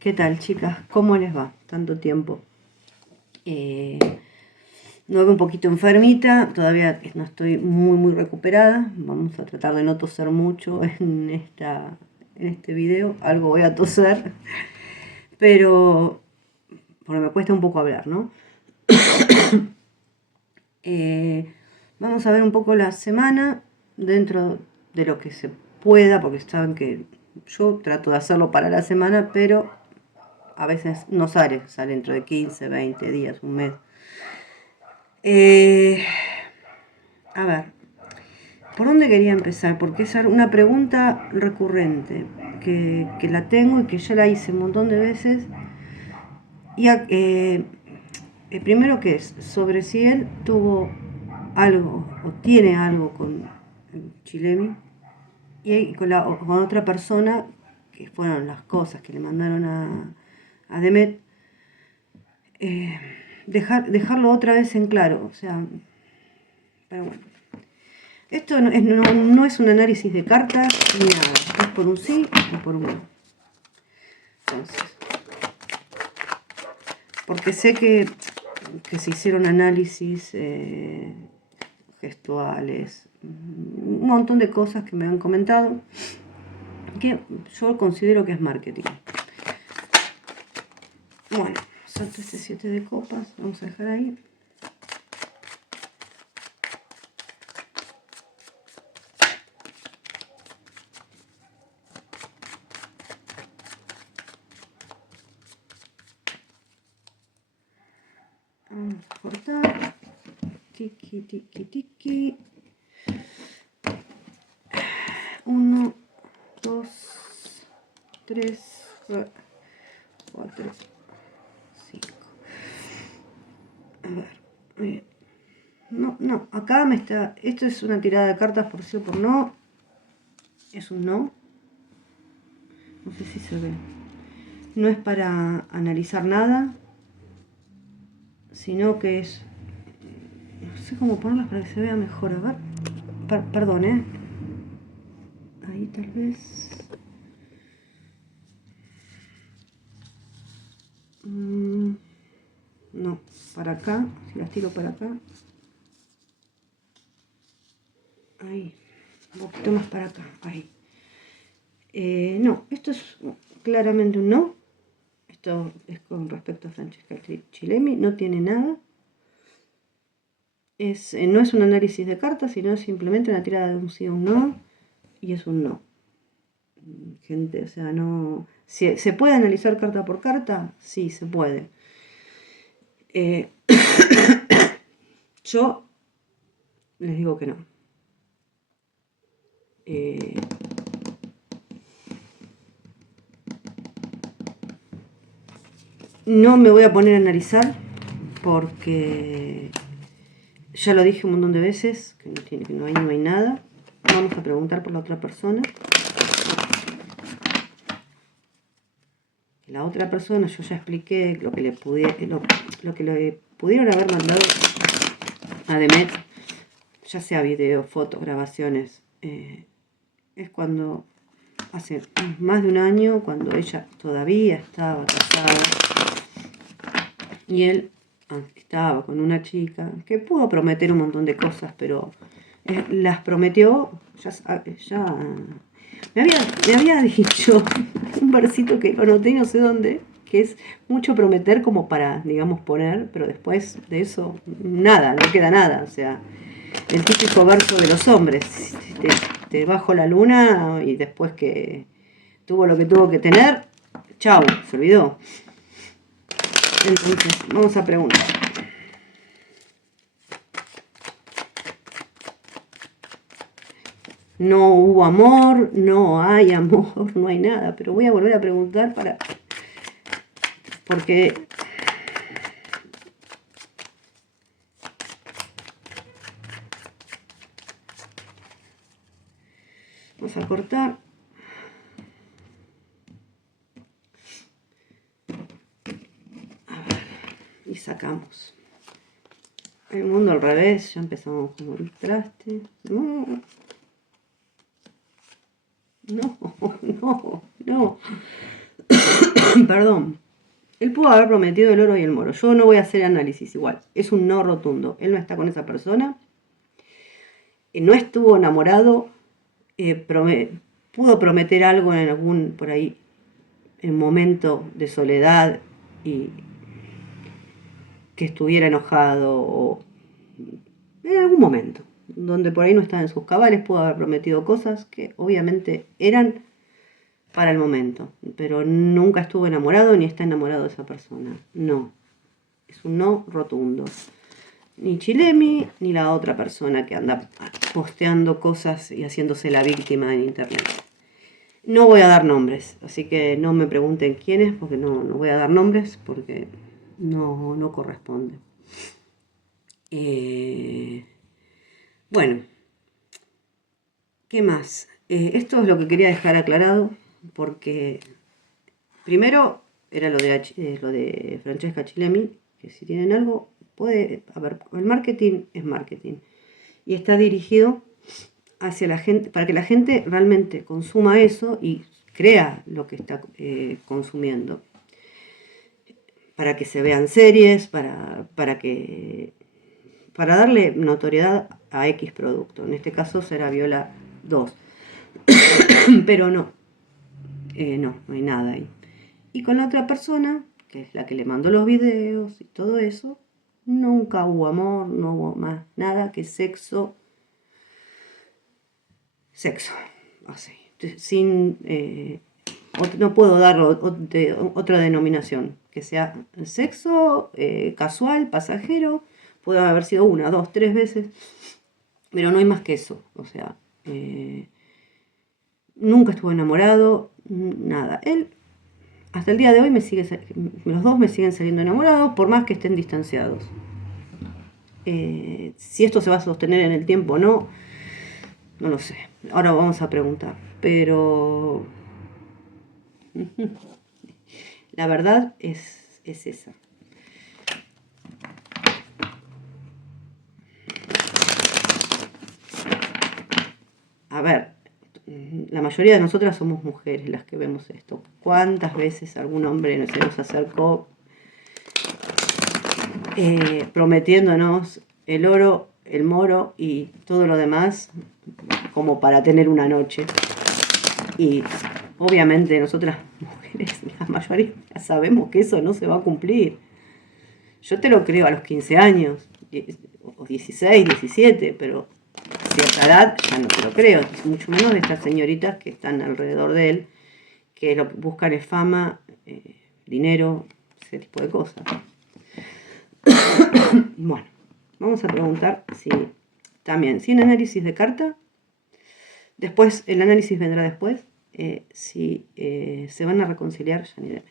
¿Qué tal, chicas? ¿Cómo les va? Tanto tiempo. Eh, Me veo un poquito enfermita, todavía no estoy muy recuperada. Vamos a tratar de no toser mucho en este video. Algo voy a toser, pero porque me cuesta un poco hablar, ¿no? Eh, Vamos a ver un poco la semana dentro de lo que se pueda, porque saben que yo trato de hacerlo para la semana, pero a veces no sale dentro de 15, 20 días, un mes. Eh, a ver, ¿por dónde quería empezar? Porque es una pregunta recurrente que la tengo y que ya la hice un montón de veces. Y primero que es sobre si él tuvo algo o tiene algo con Chilemi y con otra persona, que fueron las cosas que le mandaron a Demet. Dejarlo otra vez en claro, o sea, pero bueno. Esto no es un análisis de cartas ni nada, es por un sí y por un no. Entonces, porque sé que se hicieron análisis gestuales, un montón de cosas que me han comentado, que yo considero que es marketing. Bueno, salto este 7 de copas, vamos a dejar ahí. Vamos a cortar. Tiki, tiki, tiki. 1, 2, 3, 4, 5. A ver, bien. No, acá me está. Esto es una tirada de cartas por sí o por no. Es un no. No sé si se ve. No es para analizar nada, sino que es. No sé cómo ponerlas para que se vea mejor. A ver. Perdón, Ahí tal vez. No, para acá. Si las tiro para acá. Ahí. Un poquito más para acá. Ahí. No, esto es claramente un no. Esto es con respecto a Francesca Chilemi. No tiene nada. No es un análisis de cartas, sino simplemente una tirada de un sí o un no. Y es un no. Gente, o sea, no. ¿Se puede analizar carta por carta? Sí, se puede. Yo les digo que no. No me voy a poner a analizar porque ya lo dije un montón de veces, que no hay nada. Vamos a preguntar por la otra persona. La otra persona, yo ya expliqué lo que le pudieron haber mandado a Demet, ya sea video, fotos, grabaciones. Es cuando hace más de un año, cuando ella todavía estaba casada y él estaba con una chica que pudo prometer un montón de cosas, pero las prometió, ya me había dicho un versito que lo anoté no sé dónde, que es mucho prometer como para, digamos, poner, pero después de eso nada, no queda nada, o sea, el típico verso de los hombres, te bajo la luna y después que tuvo lo que tuvo que tener, chau, se olvidó. Entonces, vamos a preguntar. No hubo amor, no hay amor, no hay nada, pero voy a volver a preguntar porque vamos a cortar. A ver, y sacamos. El mundo al revés, ya empezamos como el traste. No. No. Perdón. Él pudo haber prometido el oro y el moro. Yo no voy a hacer análisis igual. Es un no rotundo. Él no está con esa persona. No estuvo enamorado. Pudo prometer algo en algún, por ahí, en momento de soledad y que estuviera enojado o en algún momento donde por ahí no estaba en sus cabales, pudo haber prometido cosas que obviamente eran para el momento, pero nunca estuvo enamorado ni está enamorado de esa persona. No, es un no rotundo. Ni Chilemi ni la otra persona que anda posteando cosas y haciéndose la víctima en internet. No voy a dar nombres, así que no me pregunten quiénes, porque no voy a dar nombres, porque no corresponde. Bueno, ¿qué más? Esto es lo que quería dejar aclarado, porque primero era lo de Francesca Chilemi, que si tienen algo, puede, a ver, el marketing es marketing, y está dirigido hacia la gente, para que la gente realmente consuma eso y crea lo que está consumiendo. Para que se vean series, para darle notoriedad a X producto. En este caso será Viola 2. Pero no hay nada ahí. Y con la otra persona, que es la que le mandó los videos y todo eso, nunca hubo amor, no hubo más nada que sexo. Sexo, así. Sin, no puedo dar otra denominación, que sea sexo casual, pasajero, puede haber sido 1, 2, 3 veces, pero no hay más que eso, o sea, nunca estuvo enamorado, nada. Él, hasta el día de hoy, los dos me siguen saliendo enamorados, por más que estén distanciados. Si esto se va a sostener en el tiempo o no lo sé. Ahora vamos a preguntar, pero la verdad es esa. A ver, la mayoría de nosotras somos mujeres las que vemos esto. ¿Cuántas veces algún hombre se nos acercó prometiéndonos el oro, el moro y todo lo demás como para tener una noche? Y obviamente nosotras mujeres, la mayoría sabemos que eso no se va a cumplir. Yo te lo creo a los 15 años, o 16, 17, pero a cierta edad ya no te lo creo, mucho menos de estas señoritas que están alrededor de él, que lo buscan es fama, dinero, ese tipo de cosas. Bueno, vamos a preguntar si también, sin análisis de carta, después, el análisis vendrá después, si se van a reconciliar Jan y Demet.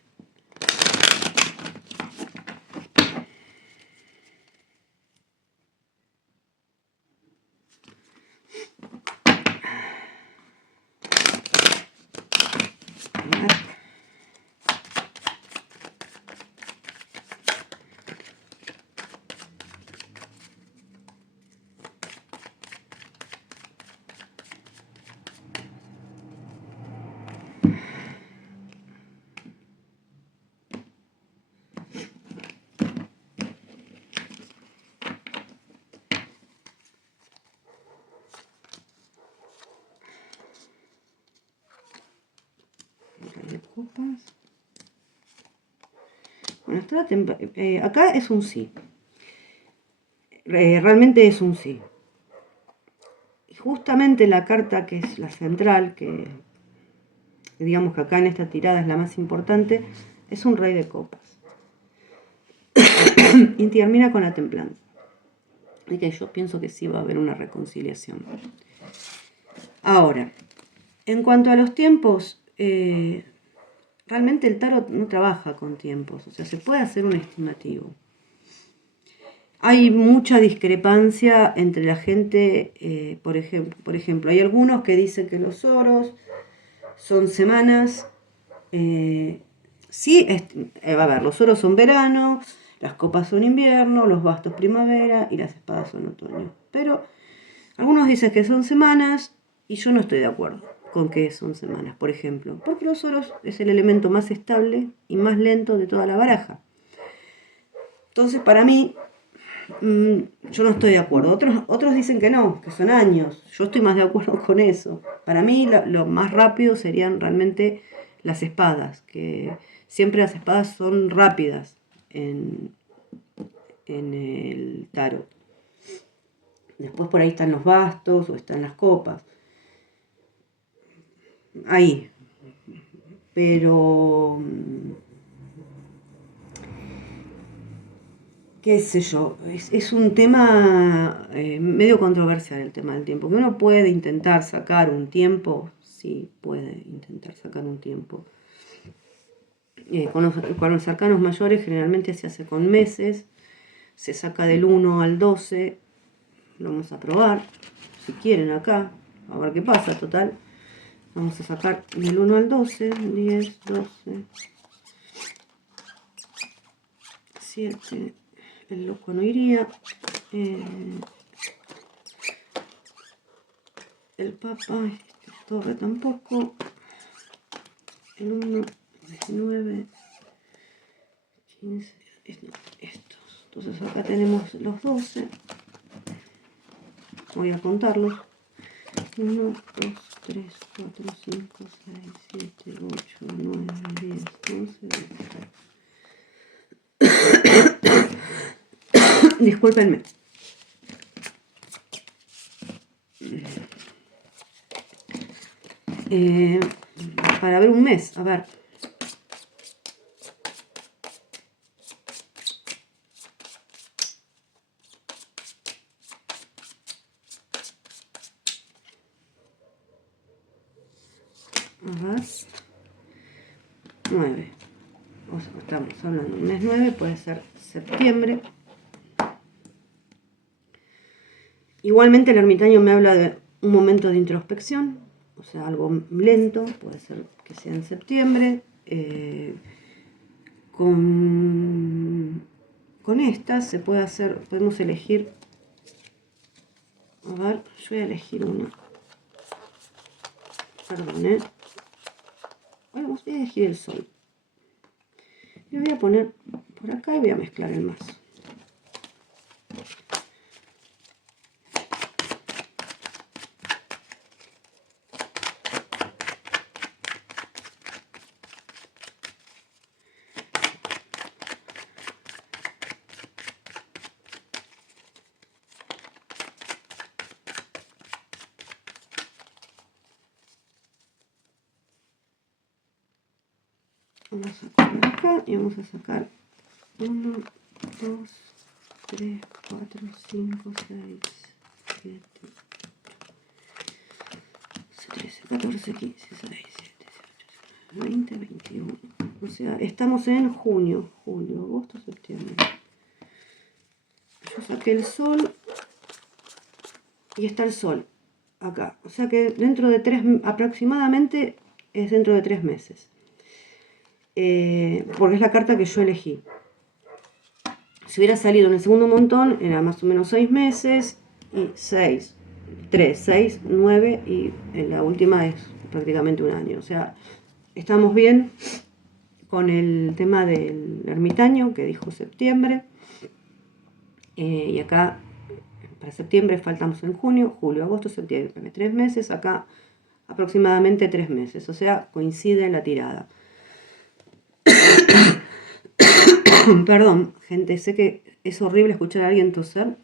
Bueno, acá es un sí. Realmente es un sí. Y justamente la carta que es la central, que digamos que acá en esta tirada es la más importante, es un rey de copas. Y termina con la templanza. Y que yo pienso que sí va a haber una reconciliación. Ahora, en cuanto a los tiempos, realmente el tarot no trabaja con tiempos, o sea, se puede hacer un estimativo. Hay mucha discrepancia entre la gente, por ejemplo, hay algunos que dicen que los oros son semanas. Sí, a ver, los oros son verano, las copas son invierno, los bastos primavera y las espadas son otoño. Pero algunos dicen que son semanas y yo no estoy de acuerdo. con qué son semanas, por ejemplo. Porque los oros es el elemento más estable y más lento de toda la baraja. Entonces, para mí, yo no estoy de acuerdo. Otros dicen que no, que son años. Yo estoy más de acuerdo con eso. Para mí, lo más rápido serían realmente las espadas, que siempre las espadas son rápidas en el tarot. Después por ahí están los bastos o están las copas. Ahí. Pero qué sé yo, es un tema medio controversial el tema del tiempo, que uno puede intentar sacar un tiempo, sí, puede intentar sacar un tiempo. Con los arcanos mayores generalmente se hace con meses, se saca del 1 al 12, lo vamos a probar, si quieren acá, a ver qué pasa, total. Vamos a sacar del 1 al 12, 10, 12, 7, el loco no iría, el papa, torre tampoco, el 1, 19, 15, estos. Entonces acá tenemos los 12, voy a contarlos, 1, 2, 3, 4, 5, 6, 7, 8, 9, 10, 11, 12. Discúlpenme. Para ver un mes, a ver. A ver. 9. O sea, estamos hablando de un mes 9, puede ser septiembre. Igualmente el ermitaño me habla de un momento de introspección, o sea, algo lento, puede ser que sea en septiembre. Con estas se puede hacer, podemos elegir, a ver, yo voy a elegir una, perdón, voy a elegir el sol. Le voy a poner por acá y voy a mezclar el mazo. Vamos a sacar acá y vamos a sacar 1, 2, 3, 4, 5, 6, 7, 13, 14, 15, 16, 17, 18, 20, 21. O sea, estamos en junio, julio, agosto, septiembre. Yo saqué el sol y está el sol acá. O sea que dentro de aproximadamente es dentro de 3 meses. Porque es la carta que yo elegí. Si hubiera salido en el segundo montón, era más o menos 6 meses y 6, 3, 6, 9 y en la última es prácticamente un año. O sea, estamos bien con el tema del ermitaño que dijo septiembre. Y acá para septiembre faltamos en junio, julio, agosto, septiembre. 3 meses, acá aproximadamente 3 meses. O sea, coincide la tirada. Perdón, gente, sé que es horrible escuchar a alguien toser,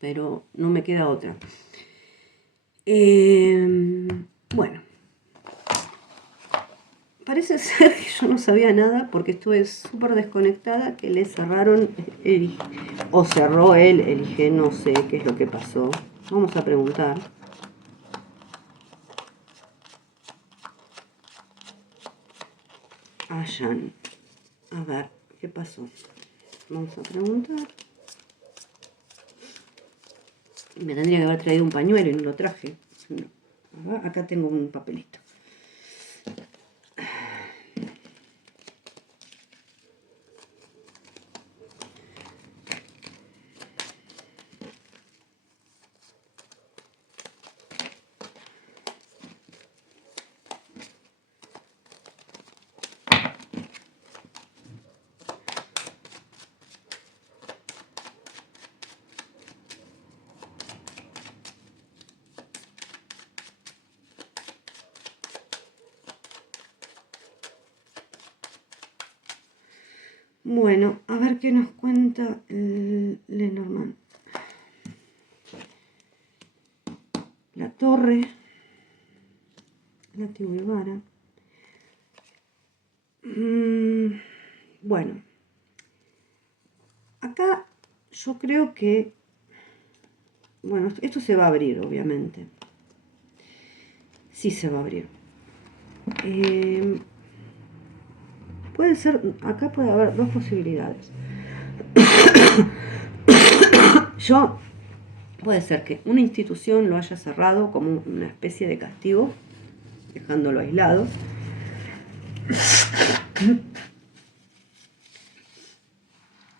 pero no me queda otra. Bueno, parece ser que yo no sabía nada porque estuve súper desconectada, que le cerraron o cerró él el IG, no sé qué es lo que pasó. Vamos a preguntar. Ayan. A ver, ¿qué pasó? Vamos a preguntar. Me tendría que haber traído un pañuelo y no lo traje. A ver, acá tengo un papelito. Bueno, a ver qué nos cuenta el Lenormand. La torre, la Guevara. Bueno, acá yo creo que, bueno, esto se va a abrir, obviamente. Sí se va a abrir. Puede ser, acá puede haber dos posibilidades. Puede ser que una institución lo haya cerrado como una especie de castigo, dejándolo aislado.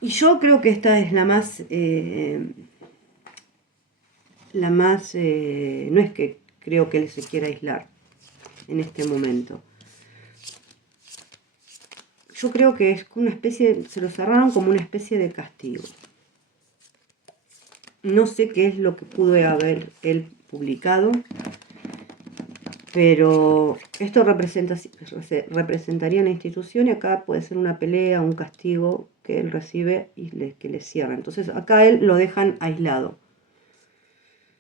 Y yo creo que esta es la más, no es que creo que él se quiera aislar en este momento. Yo creo que es una especie, se lo cerraron como una especie de castigo. No sé qué es lo que pudo haber él publicado, pero esto representaría una institución y acá puede ser una pelea, un castigo que él recibe y que le cierra. Entonces acá él lo dejan aislado.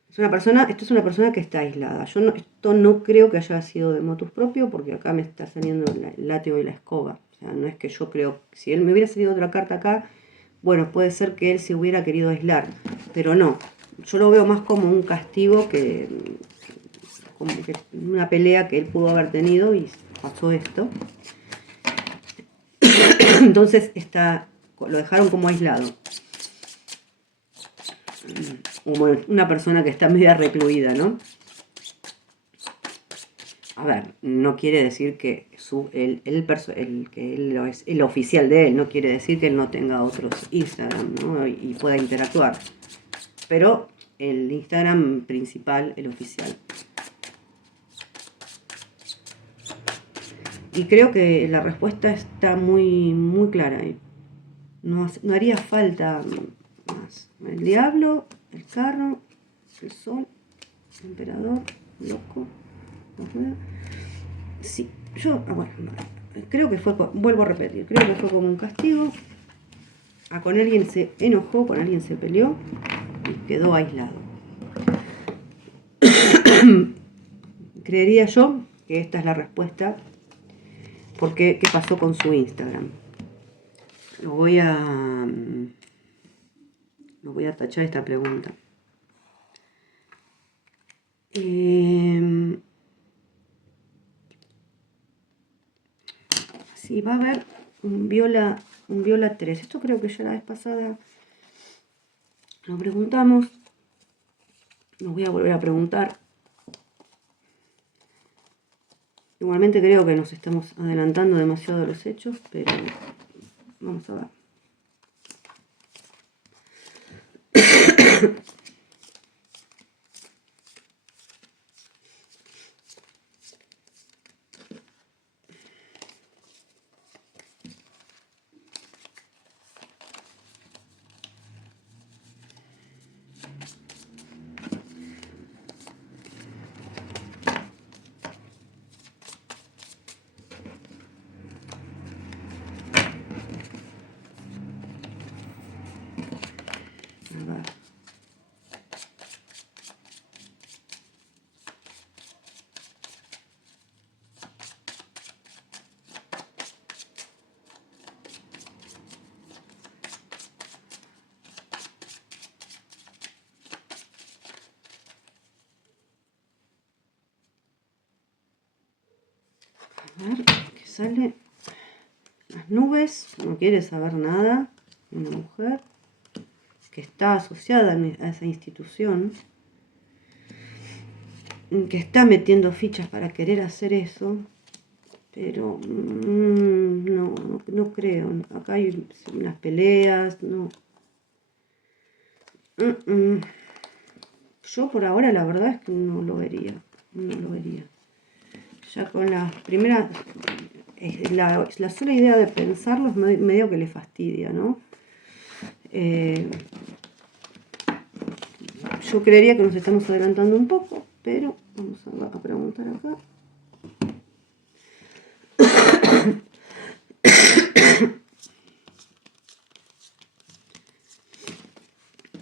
Esto es una persona que está aislada. Esto no creo que haya sido de motus propio porque acá me está saliendo el látigo y la escoba. O sea, no es que yo creo, si él me hubiera salido otra carta acá, bueno, puede ser que él se hubiera querido aislar, pero no. Yo lo veo más como un castigo como que una pelea que él pudo haber tenido y pasó esto. Entonces lo dejaron como aislado. Como una persona que está media recluida, ¿no? A ver, no quiere decir que el oficial de él, no quiere decir que él no tenga otros Instagram, ¿no? Y pueda interactuar. Pero el Instagram principal, el oficial. Y creo que la respuesta está muy, muy clara ahí. No haría falta más. El diablo, el carro, el sol, el emperador, loco, la rueda. Sí, bueno, creo que vuelvo a repetir, creo que fue como un castigo. Con alguien se enojó, con alguien se peleó y quedó aislado. Creería yo que esta es la respuesta. ¿Qué pasó con su Instagram? Lo voy a tachar esta pregunta. Sí, va a haber un viola 3. Esto creo que ya la vez pasada lo preguntamos. Lo voy a volver a preguntar. Igualmente creo que nos estamos adelantando demasiado de los hechos, pero vamos a ver. A ver qué sale. Las nubes, no quiere saber nada. Una mujer que está asociada a esa institución, que está metiendo fichas para querer hacer eso, pero no creo. Acá hay unas peleas, no. Yo por ahora la verdad es que no lo vería. Ya con las primeras, la sola idea de pensarlo es medio que le fastidia, ¿no? Yo creería que nos estamos adelantando un poco, pero vamos a preguntar acá.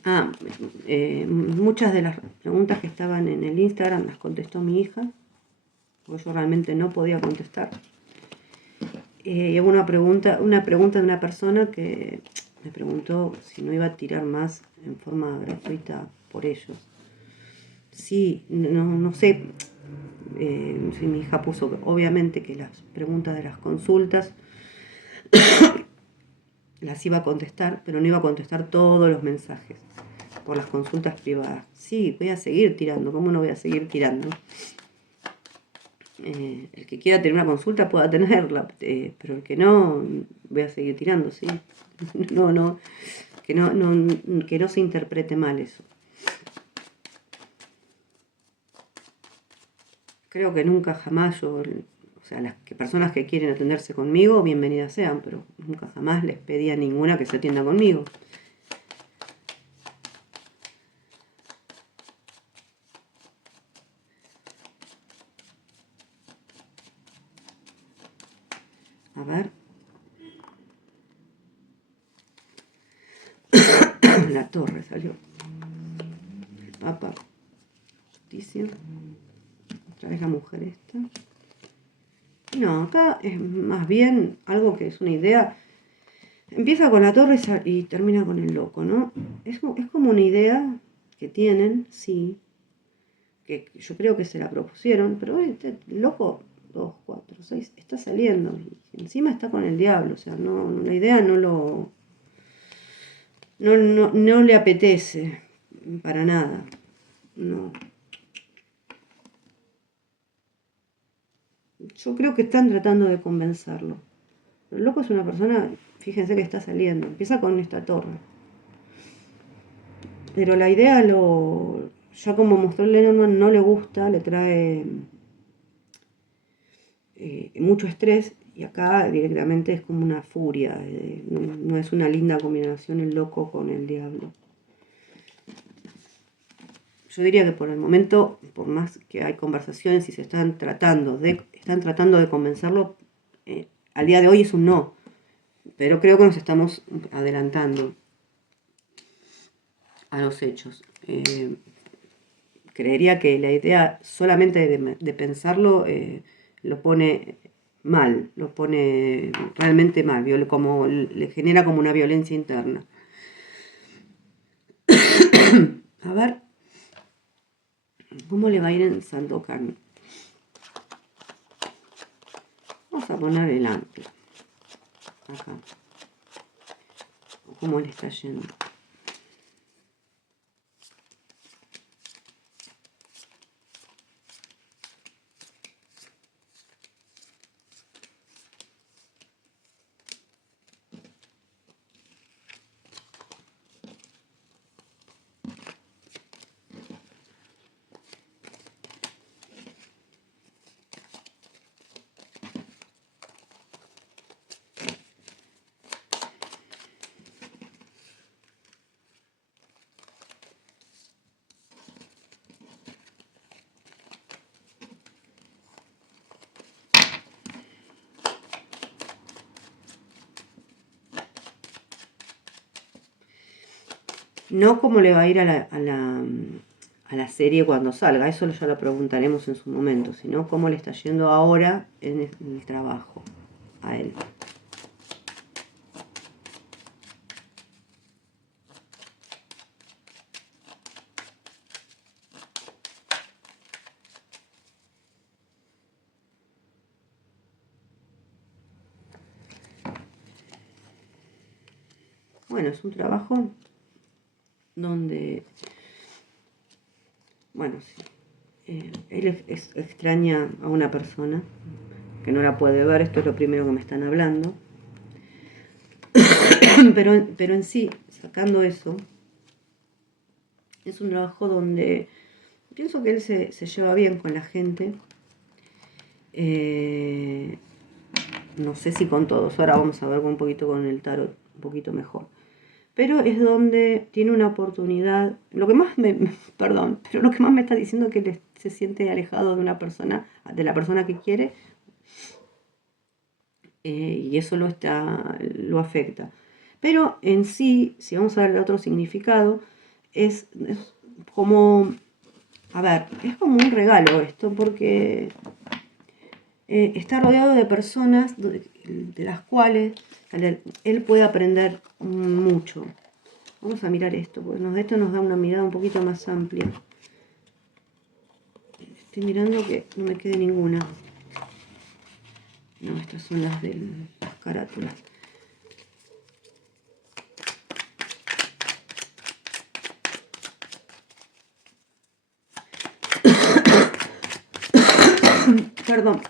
Muchas de las preguntas que estaban en el Instagram las contestó mi hija, porque yo realmente no podía contestar. Y hubo una pregunta de una persona que me preguntó si no iba a tirar más en forma gratuita por ellos. Sí, no sé si mi hija puso, obviamente, que las preguntas de las consultas las iba a contestar, pero no iba a contestar todos los mensajes por las consultas privadas. Sí, voy a seguir tirando, ¿cómo no voy a seguir tirando? El que quiera tener una consulta pueda tenerla, pero el que no, voy a seguir tirando, ¿sí? Que no se interprete mal eso. Creo que nunca jamás yo, o sea, las personas que quieren atenderse conmigo, bienvenidas sean, pero nunca jamás les pedí a ninguna que se atienda conmigo. A ver. La torre salió. El Papa. Justicia. Otra vez la mujer esta. No, acá es más bien algo que es una idea. Empieza con la torre y termina con el loco, ¿no? Es como una idea que tienen, sí. Que yo creo que se la propusieron, pero este loco 2, 4, 6 está saliendo. Y encima está con el diablo. O sea, no, la idea no le apetece para nada. No. Yo creo que están tratando de convencerlo. El loco es una persona, fíjense que está saliendo. Empieza con esta torre. Pero la idea ya como mostró Lenormand, no le gusta, le trae mucho estrés. Y acá directamente es como una furia. No es una linda combinación el loco con el diablo. Yo diría que por el momento, por más que hay conversaciones y se están tratando de convencerlo, al día de hoy es un no. Pero creo que nos estamos adelantando a los hechos. Creería que la idea solamente de pensarlo lo pone mal, lo pone realmente mal, como le genera como una violencia interna. A ver, ¿cómo le va a ir en Sandokan? Vamos a poner el ancla. Acá. ¿Cómo le está yendo? No cómo le va a ir a la serie cuando salga, eso ya lo preguntaremos en su momento, sino cómo le está yendo ahora en el trabajo a él. Bueno, es un trabajo donde, bueno, él extraña a una persona que no la puede ver, esto es lo primero que me están hablando, pero en sí, sacando eso, es un trabajo donde pienso que él se lleva bien con la gente, no sé si con todos, ahora vamos a ver un poquito con el tarot, un poquito mejor. Pero es donde tiene una oportunidad, lo que más perdón, pero lo que más me está diciendo es que se siente alejado de una persona, de la persona que quiere, y eso lo afecta. Pero en sí, si vamos a ver el otro significado, es como, a ver, es como un regalo esto, porque está rodeado de personas de las cuales él puede aprender mucho. Vamos a mirar esto, porque esto nos da una mirada un poquito más amplia. Estoy mirando que no me quede ninguna. No, estas son las de las carátulas. Perdón.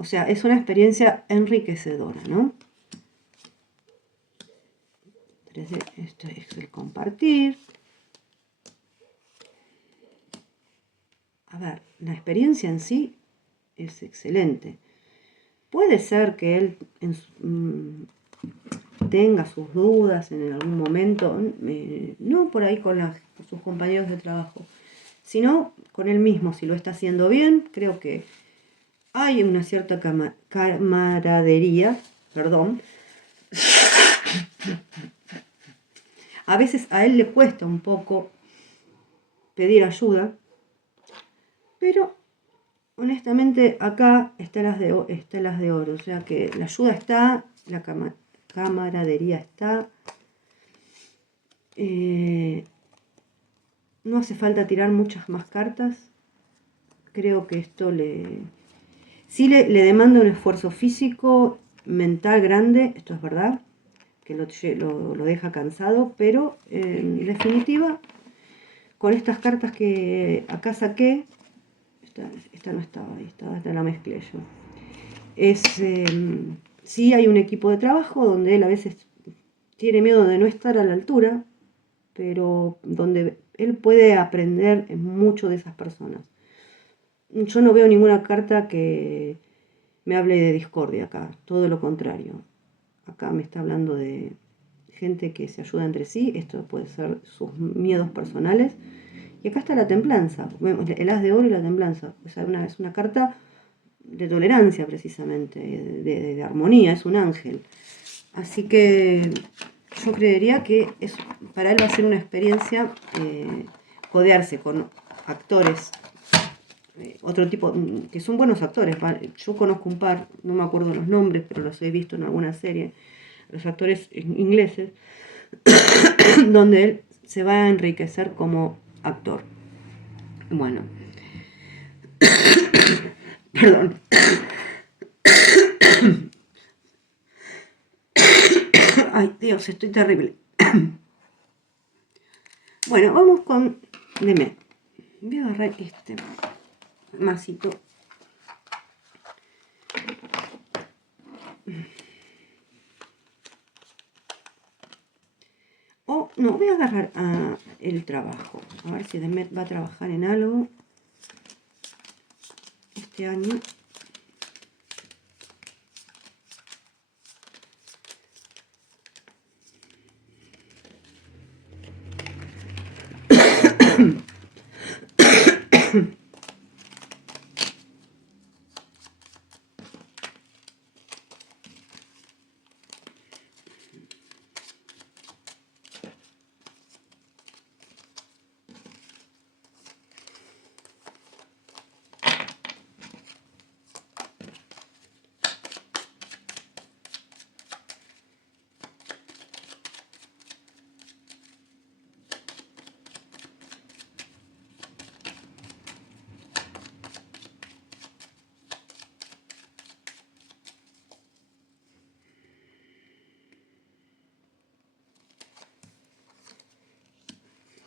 O sea, es una experiencia enriquecedora, ¿no? Esto es el compartir. A ver, la experiencia en sí es excelente. Puede ser que él tenga sus dudas en algún momento, no por ahí con sus compañeros de trabajo, sino con él mismo. Si lo está haciendo bien, creo que hay una cierta camaradería, perdón. A veces a él le cuesta un poco pedir ayuda, pero honestamente acá están las de oro, o sea que la ayuda está, la camaradería está. No hace falta tirar muchas más cartas. Creo que esto sí le demanda un esfuerzo físico, mental grande, esto es verdad, que lo deja cansado, pero en definitiva, con estas cartas que acá saqué, esta no estaba ahí, esta la mezclé yo. Sí hay un equipo de trabajo donde él a veces tiene miedo de no estar a la altura, pero donde él puede aprender mucho de esas personas. Yo no veo ninguna carta que me hable de discordia acá, todo lo contrario. Acá me está hablando de gente que se ayuda entre sí, esto puede ser sus miedos personales. Y acá está la templanza, vemos el as de oro y la templanza. O sea, es una carta de tolerancia precisamente, de armonía, es un ángel. Así que yo creería que para él va a ser una experiencia codearse con actores, otro tipo, que son buenos actores. Yo conozco un par, no me acuerdo los nombres, pero los he visto en alguna serie, los actores ingleses, donde él se va a enriquecer como actor. Bueno, perdón. Ay, Dios, estoy terrible. Bueno, vamos con Demet. Voy a agarrar este masito. O no, voy a agarrar el trabajo. A ver si Demet va a trabajar en algo este año.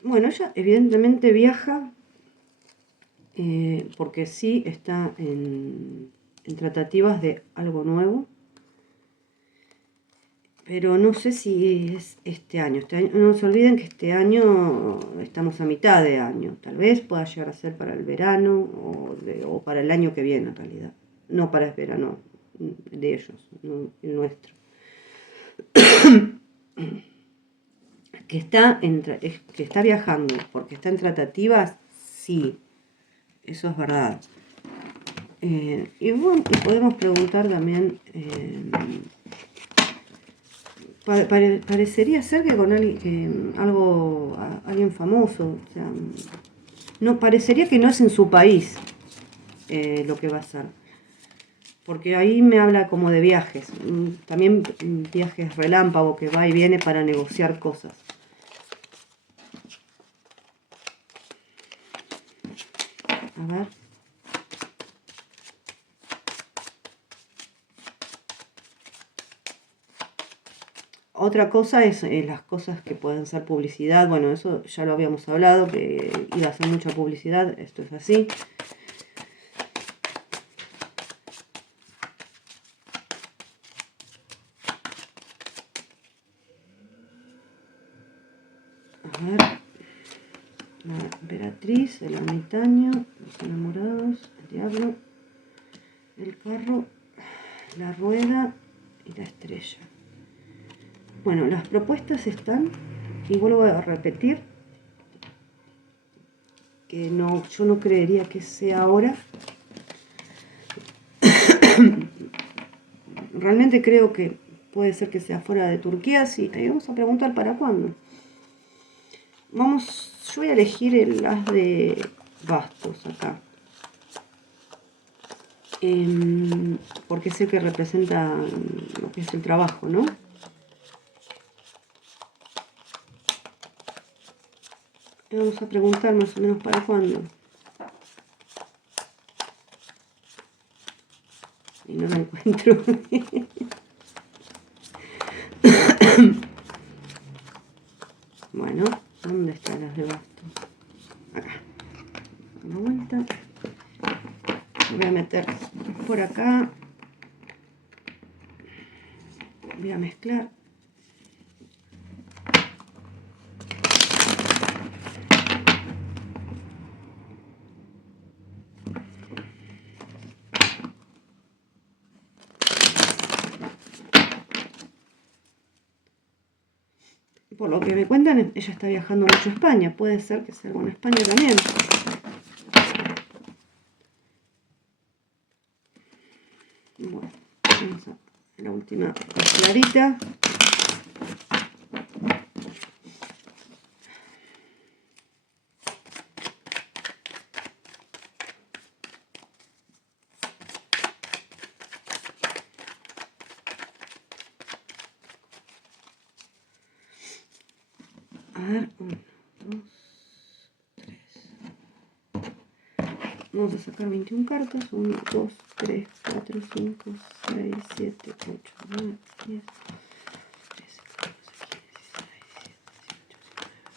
Bueno, ella evidentemente viaja porque sí está en tratativas de algo nuevo, pero no sé si es este año. No se olviden que este año estamos a mitad de año, tal vez pueda llegar a ser para el verano o para el año que viene en realidad, no para el verano, de ellos, no el nuestro. Que está viajando porque está en tratativas, sí, eso es verdad. Y bueno, y podemos preguntar también, parecería ser que con alguien famoso, o sea, no, parecería que no es en su país lo que va a ser. Porque ahí me habla como de viajes, también viajes relámpago que va y viene para negociar cosas. A ver. Otra cosa es las cosas que pueden ser publicidad. Bueno, eso ya lo habíamos hablado, que iba a ser mucha publicidad, esto es así. A ver, la emperatriz, el ermitaño, los enamorados, el diablo, el carro, la rueda y la estrella. Bueno, las propuestas están, y vuelvo a repetir, que no, yo no creería que sea ahora. Realmente creo que puede ser que sea fuera de Turquía, sí. Ahí vamos a preguntar para cuándo. Vamos, yo voy a elegir el as de bastos acá. Porque sé que representa lo que es el trabajo, ¿no? Y vamos a preguntar más o menos para cuándo. Y no lo encuentro. Bueno, ¿dónde están las de bastos? Acá. Una vuelta. Voy a meter por acá. Voy a mezclar. Por lo que me cuentan, ella está viajando mucho a España. Puede ser que sea algo en España también. Bueno, vamos a la última clarita. A ver, 1, 2, 3. Vamos a sacar 21 cartas. 1, 2, 3, 4, 5, 6, 7, 8, 9, 10, 13, 14, 15, 16,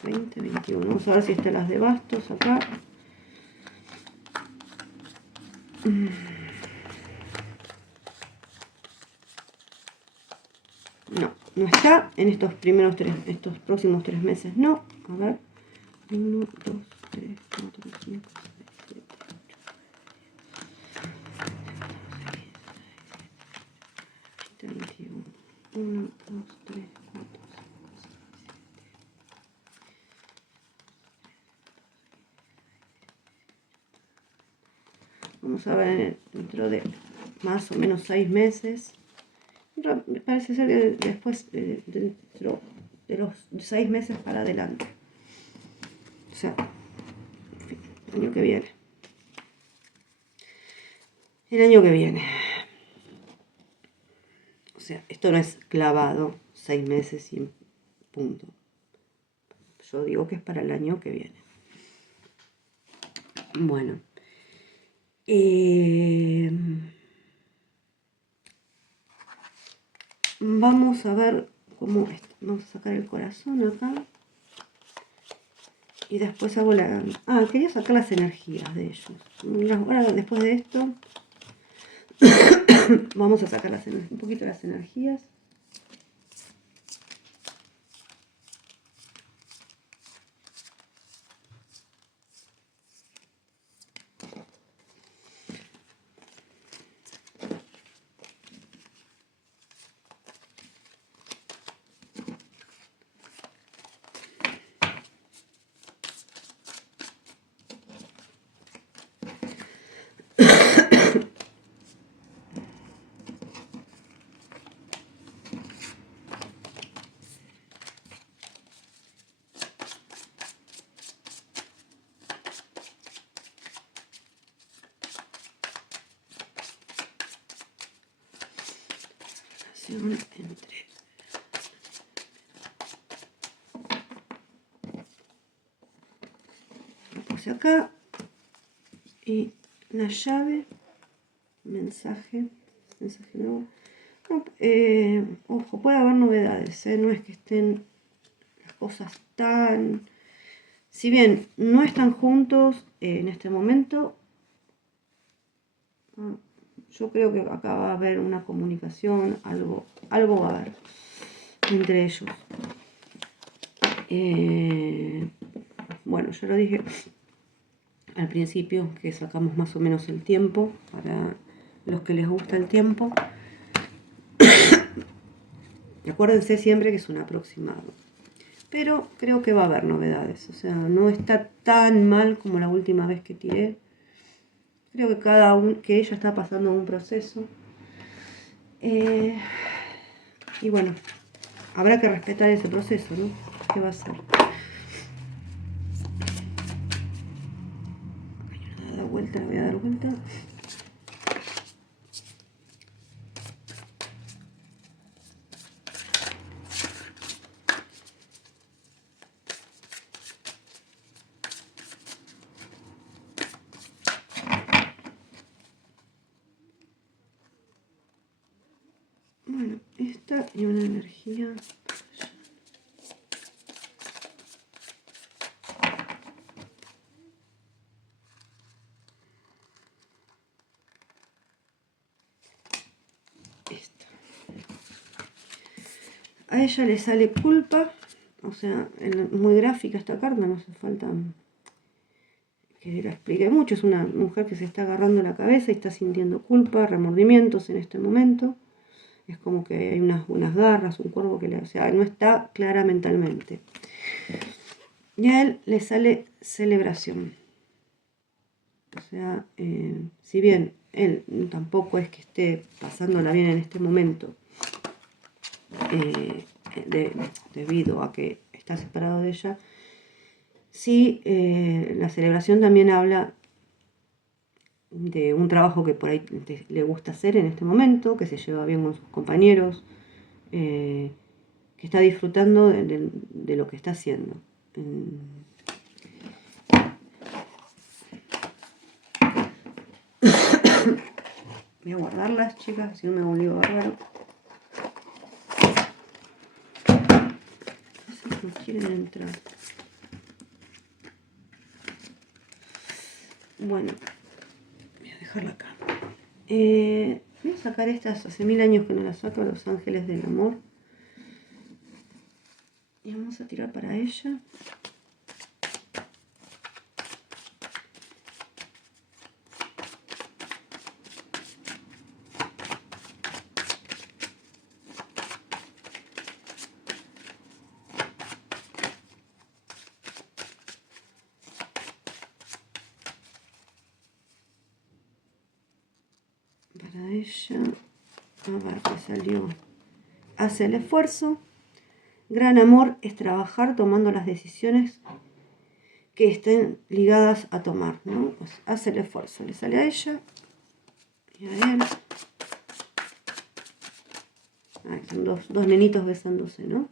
17, 18, 20, 21. Vamos a ver si están las de bastos acá. No, no está en estos próximos 3 meses. No, a ver. 1, 2, 3, 4, 5, 6, 7, 8, 21. 1, 2, 3, 4, 5, 6, 7. Vamos a ver dentro de más o menos 6 meses. Me parece ser que después, dentro de los 6 meses para adelante. O sea, en fin, el año que viene. El año que viene. O sea, esto no es clavado 6 meses y punto. Yo digo que es para el año que viene. Bueno. Vamos a ver cómo está. Vamos a sacar el corazón acá. Y después hago la... Ah, quería sacar las energías de ellos. Ahora, después de esto, vamos a sacar un poquito las energías. relación entre... Lo puse acá. Y la llave, mensaje nuevo. No, ojo, puede haber novedades, no es que estén las cosas tan... Si bien no están juntos en este momento, yo creo que acá va a haber una comunicación, algo va a haber entre ellos. Bueno, yo lo dije al principio, que sacamos más o menos el tiempo, para los que les gusta el tiempo. Acuérdense siempre que es un aproximado. Pero creo que va a haber novedades, o sea, no está tan mal como la última vez que tiré. Creo que que ella está pasando un proceso. Y bueno, habrá que respetar ese proceso, ¿no? ¿Qué va a ser? La vuelta, la voy a dar vuelta. Bueno, esta y una energía. Esta. A ella le sale culpa, o sea, muy gráfica esta carta, no hace falta que la explique mucho. Es una mujer que se está agarrando la cabeza y está sintiendo culpa, remordimientos en este momento. Es como que hay unas garras, un cuervo que o sea, no está clara mentalmente. Y a él le sale celebración. O sea, si bien él tampoco es que esté pasándola bien en este momento, debido a que está separado de ella, sí, la celebración también habla de un trabajo que por ahí le gusta hacer en este momento, que se lleva bien con sus compañeros, que está disfrutando de lo que está haciendo. Voy a guardarlas, chicas, si no me volvió bárbaro. No quieren entrar. Bueno, voy a dejarla acá. Voy a sacar estas, hace 1000 años que no las saco, Los Ángeles del Amor. Y vamos a tirar para ella. Para ella, a ver qué salió. Hace el esfuerzo. Gran amor es trabajar tomando las decisiones que estén ligadas a tomar, ¿no? Pues hace el esfuerzo. Le sale a ella y a él. Son dos nenitos besándose, ¿no?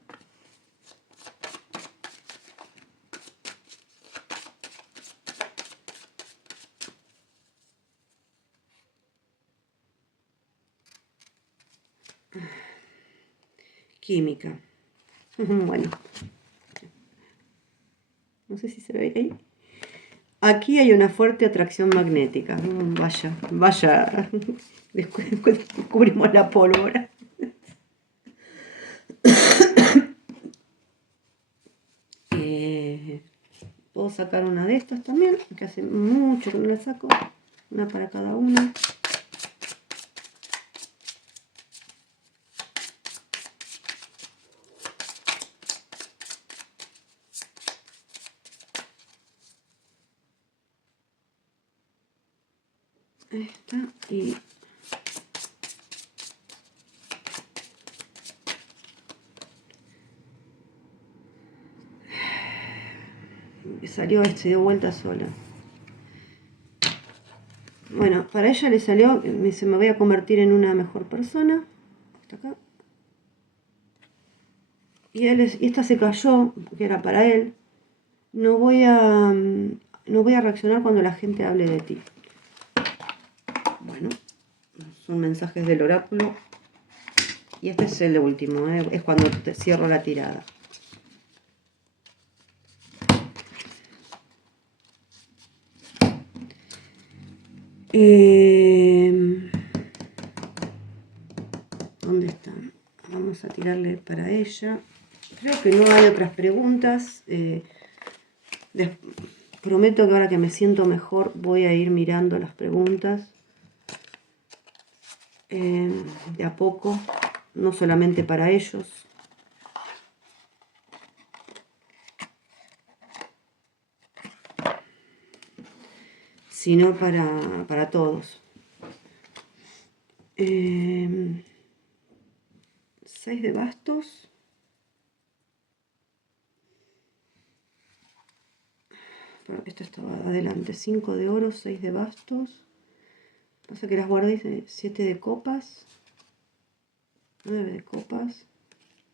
Química. Bueno. No sé si se ve ahí. Aquí hay una fuerte atracción magnética. Vaya. Descubrimos la pólvora. Puedo sacar una de estas también, que hace mucho que no la saco. Una para cada una. Esta y salió se dio vuelta sola. Bueno, para ella le salió, me voy a convertir en una mejor persona. Hasta acá. y esta se cayó, que era para él. No voy a reaccionar cuando la gente hable de ti. Bueno, son mensajes del oráculo. Y este es el último, es cuando te cierro la tirada. ¿Dónde están? Vamos a tirarle para ella. Creo que no hay otras preguntas. Prometo que ahora que me siento mejor voy a ir mirando las preguntas. De a poco, no solamente para ellos. Sino para todos. 6 de bastos. Esto estaba adelante. 5 de oro, 6 de bastos. Pasa que las guardé. 7 de copas. 9 de copas.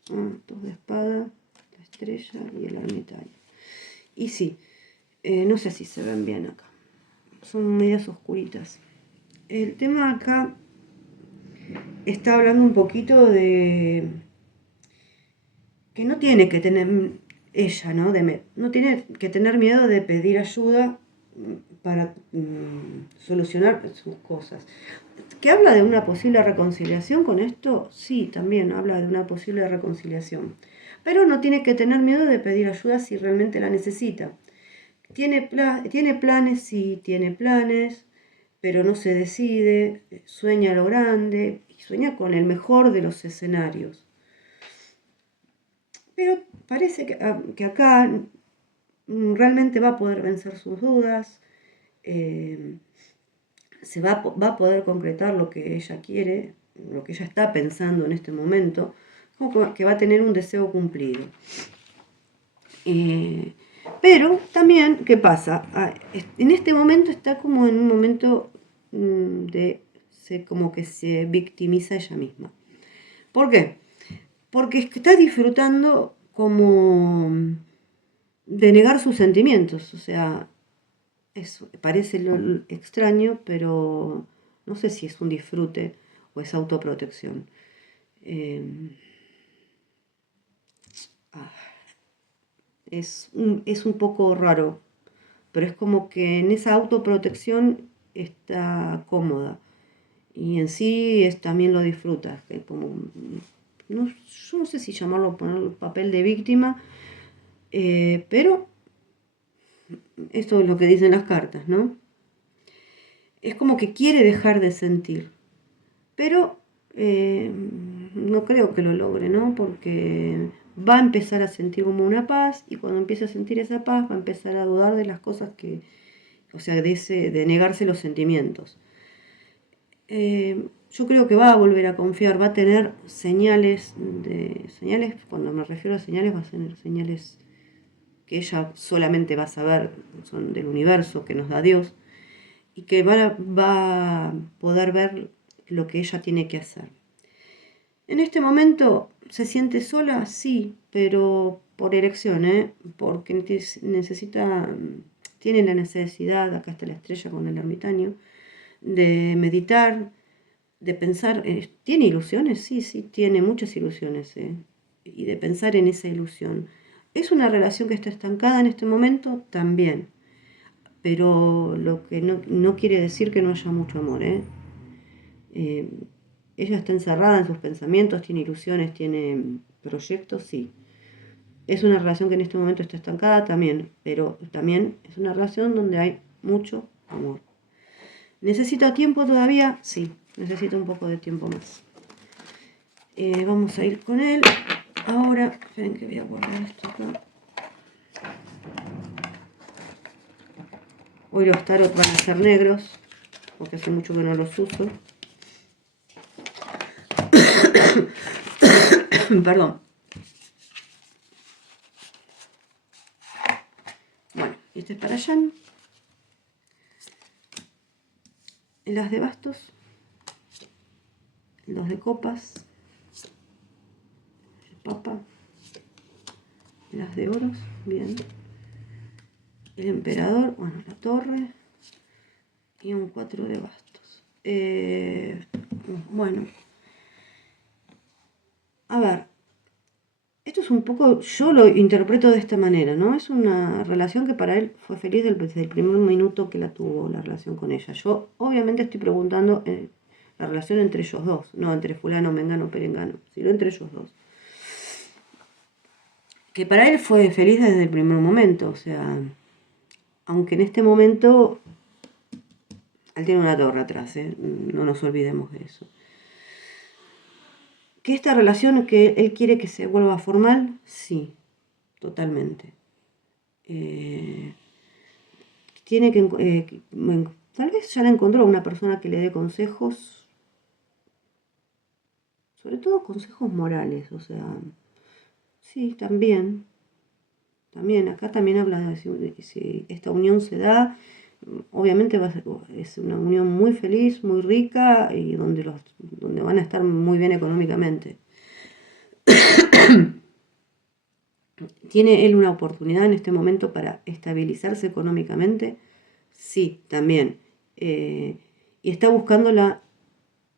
2 de espada. La estrella y el ermitaño. Y sí, no sé si se ven bien acá. Son medias oscuritas. El tema acá está hablando un poquito de que no tiene que tener ella, ¿no? No tiene que tener miedo de pedir ayuda para solucionar sus cosas. ¿Que habla de una posible reconciliación con esto? Sí, también habla de una posible reconciliación. Pero no tiene que tener miedo de pedir ayuda si realmente la necesita. Tiene planes, sí, tiene planes, pero no se decide, sueña a lo grande y sueña con el mejor de los escenarios. Pero parece que acá realmente va a poder vencer sus dudas, se va a poder concretar lo que ella quiere, lo que ella está pensando en este momento, como que va a tener un deseo cumplido. Pero también, ¿qué pasa? En este momento está como en un momento como que se victimiza ella misma. ¿Por qué? Porque está disfrutando como de negar sus sentimientos. O sea, parece extraño, pero no sé si es un disfrute o es autoprotección. Es un poco raro, pero es como que en esa autoprotección está cómoda y en sí también lo disfruta. Como, yo no sé si llamarlo, poner el papel de víctima, pero esto es lo que dicen las cartas, ¿no? Es como que quiere dejar de sentir, pero no creo que lo logre, ¿no? Porque va a empezar a sentir como una paz y cuando empiece a sentir esa paz va a empezar a dudar de las cosas o sea, de negarse los sentimientos. Yo creo que va a volver a confiar, va a tener señales, cuando me refiero a señales, va a tener señales que ella solamente va a saber, son del universo que nos da Dios, y que va a poder ver lo que ella tiene que hacer. En este momento se siente sola, sí, pero por elección, porque tiene la necesidad, acá está la estrella con el ermitaño, de meditar, de pensar. ¿Tiene ilusiones? Sí, tiene muchas ilusiones, y de pensar en esa ilusión. ¿Es una relación que está estancada en este momento? También. Pero lo que no quiere decir que no haya mucho amor, ella está encerrada en sus pensamientos, tiene ilusiones, tiene proyectos, sí. Es una relación que en este momento está estancada también, pero también es una relación donde hay mucho amor. ¿Necesita tiempo todavía? Sí, necesita un poco de tiempo más. Vamos a ir con él. Ahora, esperen que voy a guardar esto acá. Hoy los tarot van a ser negros, porque hace mucho que no los uso. Perdón. Bueno, este es para Jan. Las de bastos. Los de copas. El papa. Las de oros, bien. El emperador, bueno, la torre. Y un 4 de bastos. Bueno. A ver. Esto es un poco, yo lo interpreto de esta manera, ¿no? Es una relación que para él fue feliz desde el primer minuto que la tuvo, la relación con ella. Yo obviamente estoy preguntando la relación entre ellos dos, no entre fulano, mengano, perengano, sino entre ellos dos. Que para él fue feliz desde el primer momento, o sea, aunque en este momento él tiene una torre atrás, no nos olvidemos de eso. Que esta relación que él quiere que se vuelva formal, sí, totalmente. Tiene que, tal vez ya le encontró una persona que le dé consejos, sobre todo consejos morales, o sea, sí, también, acá también habla de si esta unión se da, obviamente es una unión muy feliz, muy rica y donde van a estar muy bien económicamente. ¿Tiene él una oportunidad en este momento para estabilizarse económicamente? Sí, también. Y está buscando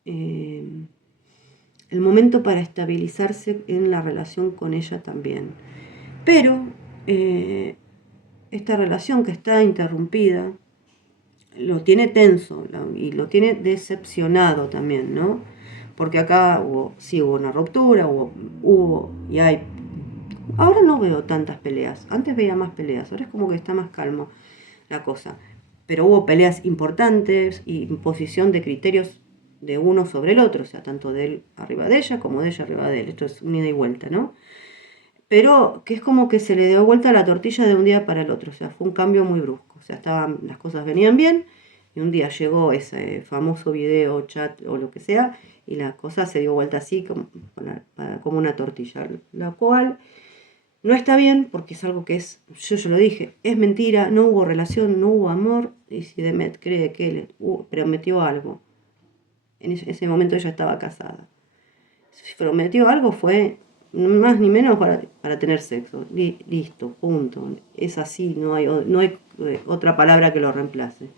el momento para estabilizarse en la relación con ella también. Pero esta relación que está interrumpida lo tiene tenso y lo tiene decepcionado también, ¿no? Porque acá sí hubo una ruptura, hubo y hay. Ahora no veo tantas peleas, antes veía más peleas, ahora es como que está más calmo la cosa. Pero hubo peleas importantes y imposición de criterios de uno sobre el otro, o sea, tanto de él arriba de ella como de ella arriba de él. Esto es un ida y vuelta, ¿no? Pero que es como que se le dio vuelta la tortilla de un día para el otro, o sea, fue un cambio muy brusco. O sea, las cosas venían bien y un día llegó ese famoso video, chat o lo que sea, y la cosa se dio vuelta así como una tortilla, la cual no está bien porque es algo que yo ya lo dije, es mentira, no hubo relación, no hubo amor, y si Demet cree que él prometió algo, en ese momento ella estaba casada. Si prometió algo fue más ni menos para tener sexo, listo, punto, es así, no hay otra palabra que lo reemplace.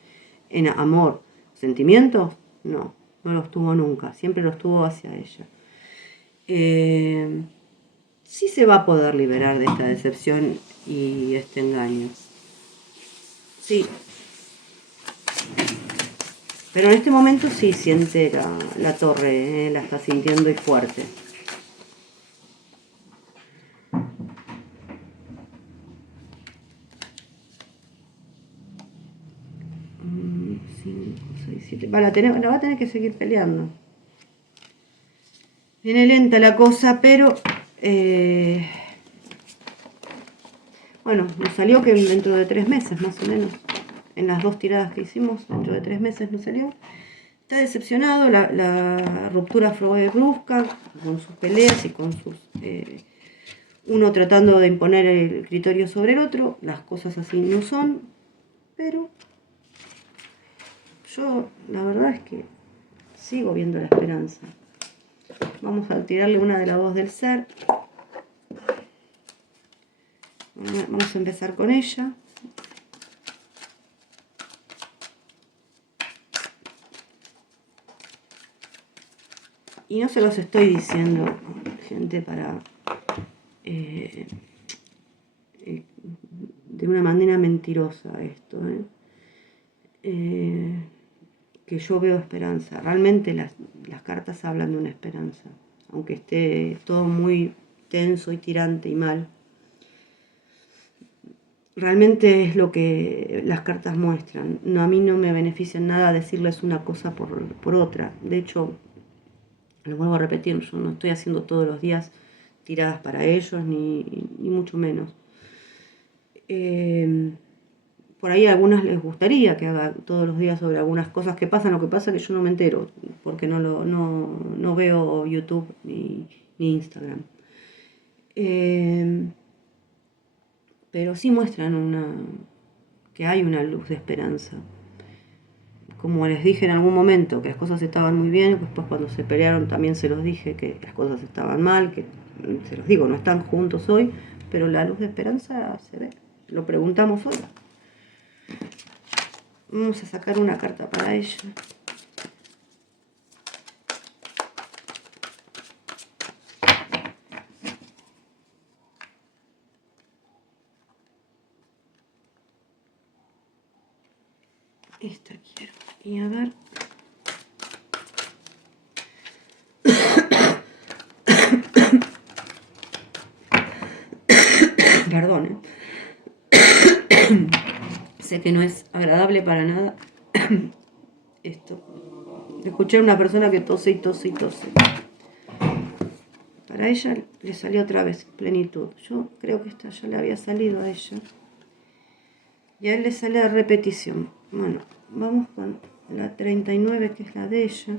En amor, sentimientos, no los tuvo nunca, siempre los tuvo hacia ella. Sí se va a poder liberar de esta decepción y este engaño. Sí. Pero en este momento sí siente la torre, la está sintiendo y fuerte. Cinco, seis, siete. La va a tener que seguir peleando. Viene lenta la cosa, pero bueno, nos salió que dentro de 3 meses más o menos. En las 2 tiradas que hicimos, dentro de 3 meses nos salió. Está decepcionado, la ruptura fue brusca, con sus peleas y con sus... uno tratando de imponer el criterio sobre el otro, las cosas así no son, pero yo la verdad es que sigo viendo la esperanza. Vamos a tirarle una de la voz del ser. Vamos a empezar con ella. Y no se los estoy diciendo, gente, para de una manera mentirosa esto, que yo veo esperanza. Realmente las cartas hablan de una esperanza, aunque esté todo muy tenso y tirante y mal. Realmente es lo que las cartas muestran. No, a mí no me beneficia en nada decirles una cosa por otra. De hecho, lo vuelvo a repetir, yo no estoy haciendo todos los días tiradas para ellos, ni mucho menos. Por ahí a algunas les gustaría que haga todos los días sobre algunas cosas que pasan, lo que pasa es que yo no me entero, porque no veo YouTube ni Instagram. Pero sí muestran que hay una luz de esperanza. Como les dije en algún momento, que las cosas estaban muy bien, después cuando se pelearon también se los dije que las cosas estaban mal, que se los digo, no están juntos hoy, pero la luz de esperanza se ve. Lo preguntamos hoy. Vamos a sacar una carta para ella. Esta quiero. Y a ver. Perdón. Sé que no es agradable para nada esto. Escuchar a una persona que tose y tose y tose. Para ella le salió otra vez plenitud. Yo creo que esta ya le había salido a ella. Y a él le sale a repetición. Bueno, vamos con la 39, que es la de ella.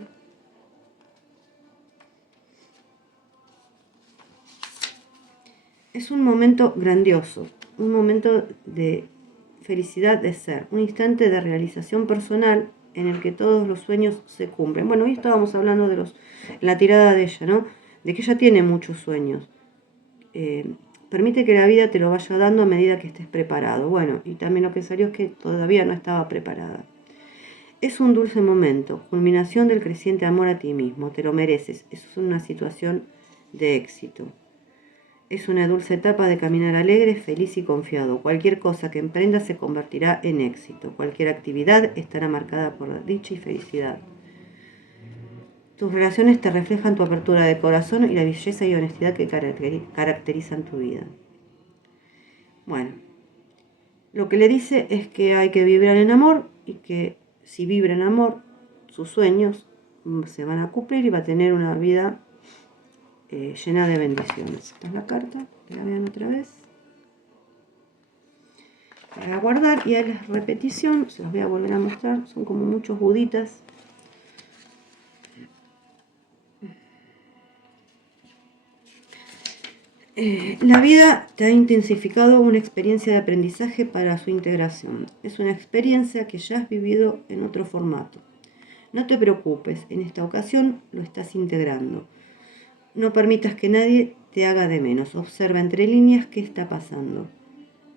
Es un momento grandioso, un momento de felicidad de ser, un instante de realización personal en el que todos los sueños se cumplen. Bueno, hoy estábamos hablando de la tirada de ella, ¿no? De que ella tiene muchos sueños. Permite que la vida te lo vaya dando a medida que estés preparado. Bueno, y también lo que salió es que todavía no estaba preparada. Es un dulce momento, culminación del creciente amor a ti mismo, te lo mereces. Eso es una situación de éxito. Es una dulce etapa de caminar alegre, feliz y confiado. Cualquier cosa que emprendas se convertirá en éxito. Cualquier actividad estará marcada por dicha y felicidad. Tus relaciones te reflejan tu apertura de corazón y la belleza y honestidad que caracterizan tu vida. Bueno, lo que le dice es que hay que vibrar en amor y que si vibra en amor, sus sueños se van a cumplir y va a tener una vida llena de bendiciones. Esta es la carta, que la vean otra vez. Para guardar, y a la repetición, se los voy a volver a mostrar, son como muchos buditas. La vida te ha intensificado una experiencia de aprendizaje para su integración. Es una experiencia que ya has vivido en otro formato. No te preocupes, en esta ocasión lo estás integrando. No permitas que nadie te haga de menos. Observa entre líneas qué está pasando.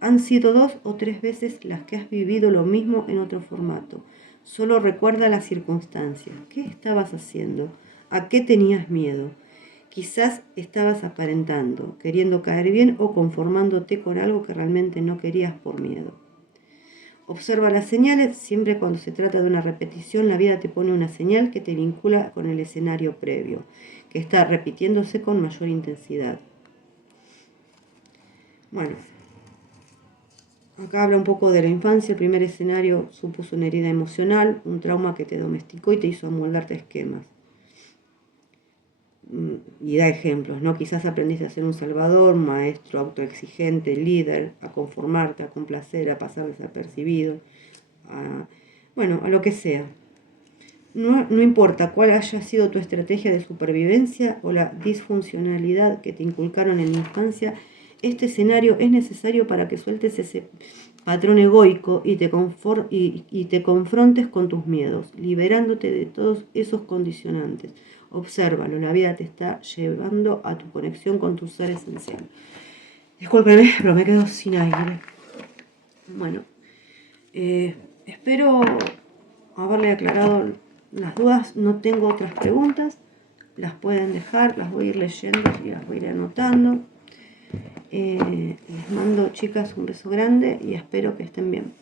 Han sido 2 o 3 veces las que has vivido lo mismo en otro formato. Solo recuerda las circunstancias. ¿Qué estabas haciendo? ¿A qué tenías miedo? Quizás estabas aparentando, queriendo caer bien o conformándote con algo que realmente no querías por miedo. Observa las señales. Siempre cuando se trata de una repetición, la vida te pone una señal que te vincula con el escenario previo, que está repitiéndose con mayor intensidad. Bueno, acá habla un poco de la infancia. El primer escenario supuso una herida emocional, un trauma que te domesticó y te hizo amoldarte a esquemas. Y da ejemplos, ¿no? Quizás aprendiste a ser un salvador, maestro autoexigente, líder, a conformarte, a complacer, a pasar desapercibido, a lo que sea. No importa cuál haya sido tu estrategia de supervivencia o la disfuncionalidad que te inculcaron en la infancia, este escenario es necesario para que sueltes ese patrón egoico y te confrontes con tus miedos, liberándote de todos esos condicionantes. Obsérvalo, la vida te está llevando a tu conexión con tu ser esencial. Discúlpeme, pero me quedo sin aire. Bueno, espero haberle aclarado las dudas. No tengo otras preguntas. Las pueden dejar, las voy a ir leyendo y las voy a ir anotando. Les mando, chicas, un beso grande y espero que estén bien.